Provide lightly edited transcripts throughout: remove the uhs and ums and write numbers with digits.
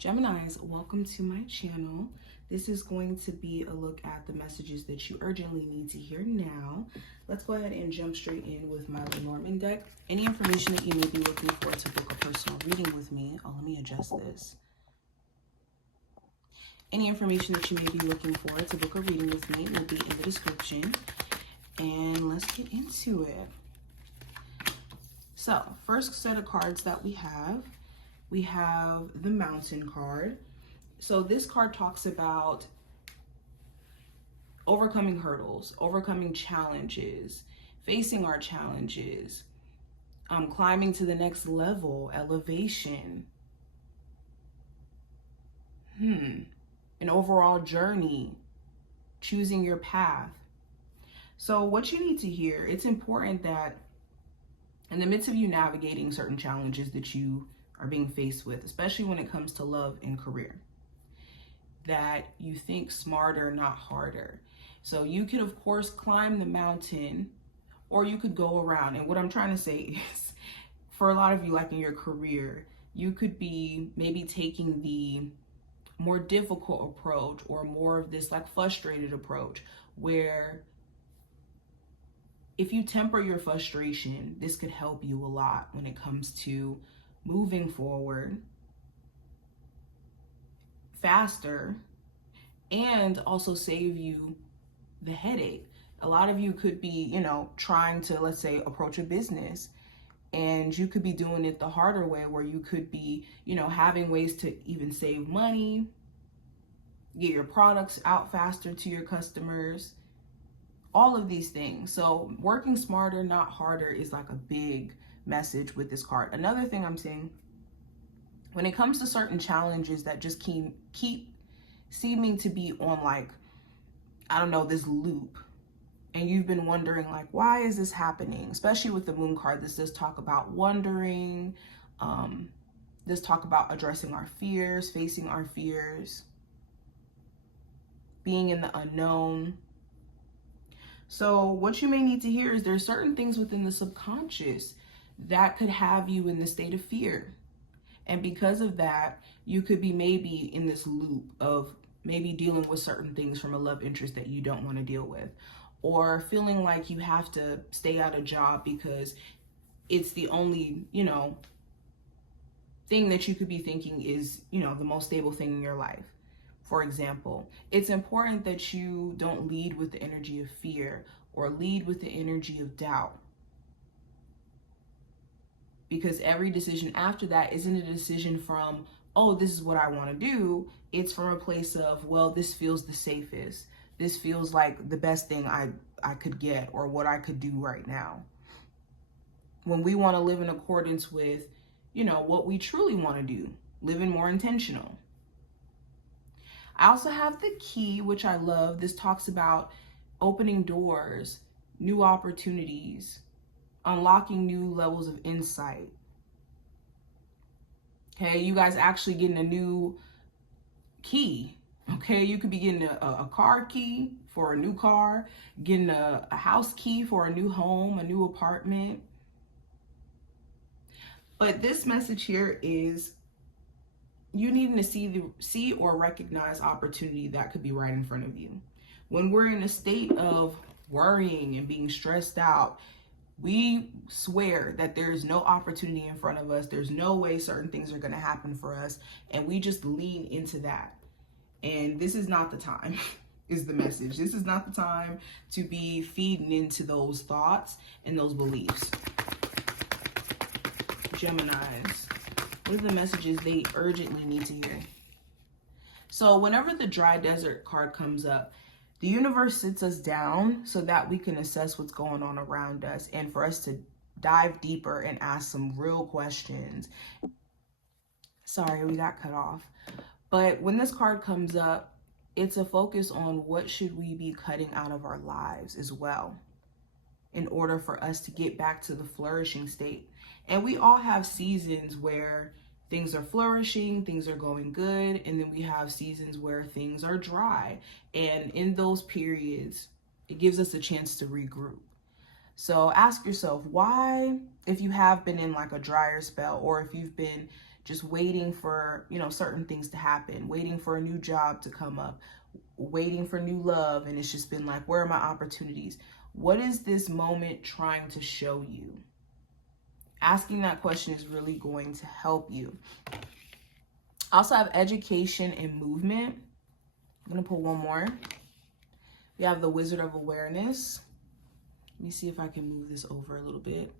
Geminis, welcome to my channel. This is going to be a look at the messages that you urgently need to hear now. Let's go ahead and jump straight in with my Lenormand deck. Any information that you may be looking for to book a personal reading with me, let me adjust this. Any information that you may be looking for to book a reading with me will be in the description. And let's get into it. So, first set of cards that we have the Mountain card. So this card talks about overcoming hurdles, overcoming challenges, facing our challenges, climbing to the next level, elevation, an overall journey, choosing your path. So what you need to hear, it's important that in the midst of you navigating certain challenges that you are being faced with, especially when it comes to love and career, that you think smarter, not harder. So you could, of course, climb the mountain, or you could go around. And what I'm trying to say is, for a lot of you, like in your career, you could be maybe taking the more difficult approach, or more of this like frustrated approach, where if you temper your frustration, this could help you a lot when it comes to moving forward faster, and also save you the headache. A lot of you could be, trying to, let's say, approach a business, and you could be doing it the harder way, where you could be, having ways to even save money, get your products out faster to your customers, all of these things. So working smarter, not harder, is like a big message with this card. Another thing I'm saying, when it comes to certain challenges that just keep seeming to be on, like, I don't know, this loop, and you've been wondering, like, why is this happening? Especially with the Moon card, this does talk about wondering, this talk about addressing our fears, facing our fears, being in the unknown. So what you may need to hear is there's certain things within the subconscious that could have you in the state of fear. And because of that, you could be maybe in this loop of maybe dealing with certain things from a love interest that you don't want to deal with, or feeling like you have to stay at a job because it's the only, thing that you could be thinking is, the most stable thing in your life. For example, it's important that you don't lead with the energy of fear or lead with the energy of doubt, because every decision after that isn't a decision from, oh, this is what I want to do. It's from a place of, well, this feels the safest. This feels like the best thing I could get, or what I could do right now. When we want to live in accordance with, what we truly want to do, living more intentional. I also have the Key, which I love. This talks about opening doors, new opportunities, unlocking new levels of insight. Okay, you guys actually getting a new key. Okay, you could be getting a car key for a new car, getting a house key for a new home, a new apartment. But this message here is you needing to see or recognize opportunity that could be right in front of you. When we're in a state of worrying and being stressed out, we swear that there's no opportunity in front of us. There's no way certain things are going to happen for us. And we just lean into that. And this is not the time, is the message. This is not the time to be feeding into those thoughts and those beliefs. Geminis, what are the messages they urgently need to hear? So whenever the Dry Desert card comes up, the universe sits us down so that we can assess what's going on around us, and for us to dive deeper and ask some real questions. Sorry, we got cut off. But when this card comes up, it's a focus on what should we be cutting out of our lives as well, in order for us to get back to the flourishing state. And we all have seasons where things are flourishing, things are going good, and then we have seasons where things are dry. And in those periods, it gives us a chance to regroup. So ask yourself why, if you have been in like a drier spell, or if you've been just waiting for, certain things to happen, waiting for a new job to come up, waiting for new love. And it's just been like, where are my opportunities? What is this moment trying to show you? Asking that question is really going to help you. I also have education and movement. I'm going to pull one more. We have the Wizard of Awareness. Let me see if I can move this over a little bit.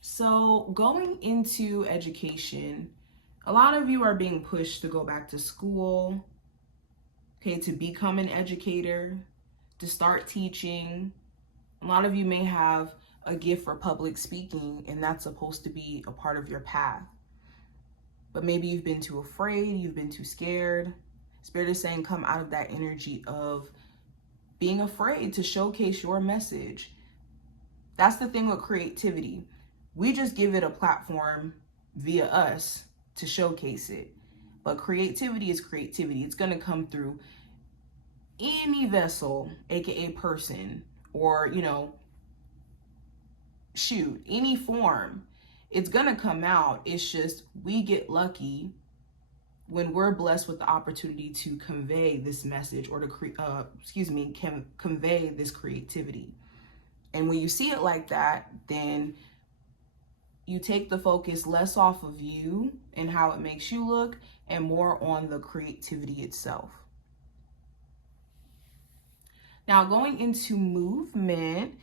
So going into education, a lot of you are being pushed to go back to school, okay, to become an educator, to start teaching. A lot of you may have a gift for public speaking, and that's supposed to be a part of your path. But maybe you've been too afraid, you've been too scared. Spirit is saying come out of that energy of being afraid to showcase your message. That's the thing with creativity. We just give it a platform via us to showcase it. But creativity is creativity. It's going to come through any vessel, aka person, or, any form. It's going to come out. It's just we get lucky when we're blessed with the opportunity to convey this message, or to convey this creativity. And when you see it like that, then you take the focus less off of you and how it makes you look, and more on the creativity itself. Now, going into movement,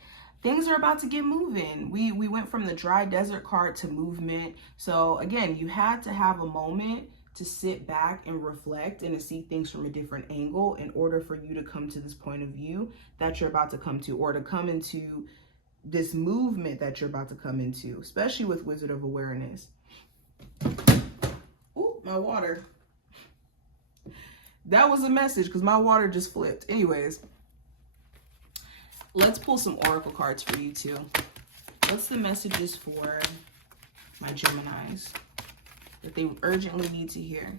things are about to get moving. We went from the dry desert card to movement. So again, you had to have a moment to sit back and reflect and to see things from a different angle in order for you to come to this point of view that you're about to come to, or to come into this movement that you're about to come into, especially with Wizard of Awareness. Ooh, my water. That was a message because my water just flipped. Anyways, let's pull some oracle cards for you too. What's the messages for my Geminis that they urgently need to hear?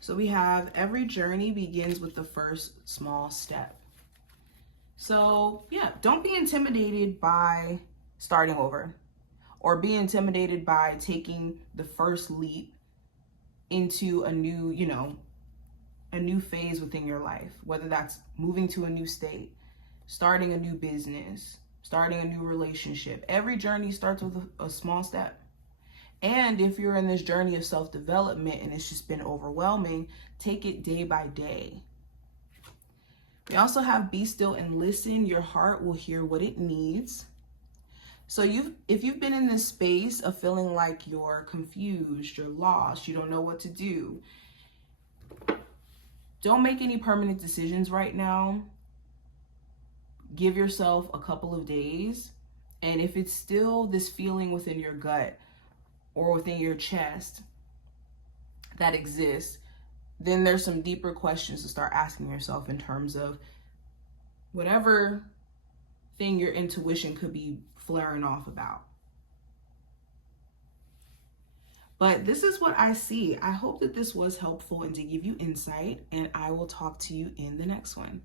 So we have every journey begins with the first small step. So yeah, don't be intimidated by starting over, or be intimidated by taking the first leap into a new, a new phase within your life, whether that's moving to a new state, starting a new business, starting a new relationship. Every journey starts with a small step. And if you're in this journey of self-development and it's just been overwhelming, take it day by day. We also have be still and listen. Your heart will hear what it needs. So if you've been in this space of feeling like you're confused, you're lost, you don't know what to do, don't make any permanent decisions right now. Give yourself a couple of days. And if it's still this feeling within your gut or within your chest that exists, then there's some deeper questions to start asking yourself in terms of whatever thing your intuition could be flaring off about. But this is what I see. I hope that this was helpful and to give you insight, and I will talk to you in the next one.